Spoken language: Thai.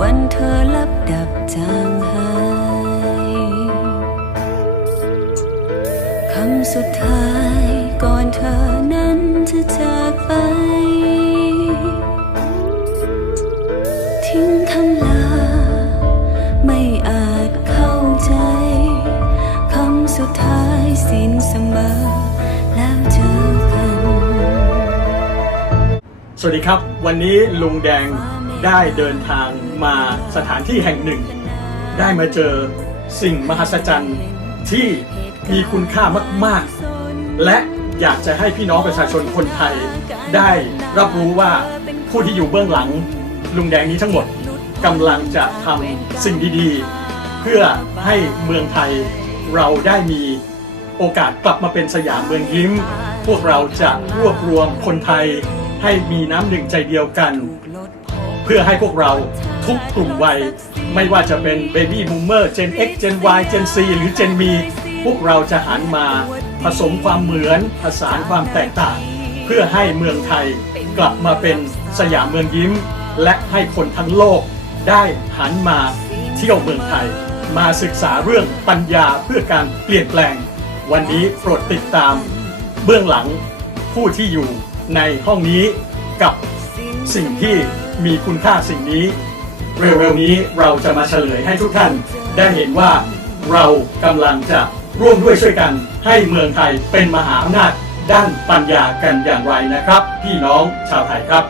วันเธอลับดับจางหายคำสุดท้ายก่อนเธอนั้นจะจากไป ทิ้งคำลา ไม่อาจเข้าใจ คำสุดท้ายสิ้นเสมอแล้วเจอกัน สวัสดีครับ วันนี้ลุงแดง ได้เดินทางมาสถานที่แห่งหนึ่ง ได้มาเจอสิ่งมหัศจรรย์ที่มีคุณค่ามาก ๆ และอยากจะให้พี่น้องประชาชนคนไทย ได้รับรู้ว่าผู้ที่อยู่เบื้องหลัง ลุงแดงนี้ทั้งหมดกำลังจะทำสิ่งดีๆ เพื่อให้เมืองไทยเราได้มีโอกาสกลับมาเป็นสยามเมืองยิ้ม พวกเราจะรวบรวมคนไทยให้มีน้ำหนึ่งใจเดียวกัน พื่อให้พวกเราทุกกลุ่มวัย ไม่ว่าจะเป็น Baby Boomer Gen X Gen Y Gen C หรือ Gen Me พวกเราจะหันมาผสมความเหมือนผสานความแตกต่าง เพื่อให้เมืองไทยกลับมาเป็นสยามเมืองยิ้ม และให้คนทั้งโลกได้หันมาเที่ยวเมืองไทย มาศึกษาเรื่องปัญญาเพื่อการเปลี่ยนแปลง วันนี้โปรดติดตาม เบื้องหลังผู้ที่อยู่ในห้องนี้กับสิ่งที่ มีคุณค่าสิ่งนี้ เร็วๆนี้เราจะมาเฉลยให้ทุกท่าน ได้เห็นว่าเรากำลังจะร่วมด้วยช่วยกันให้เมืองไทยเป็นมหาอำนาจด้านปัญญากันอย่างไรนะครับ พี่น้องชาวไทยครับ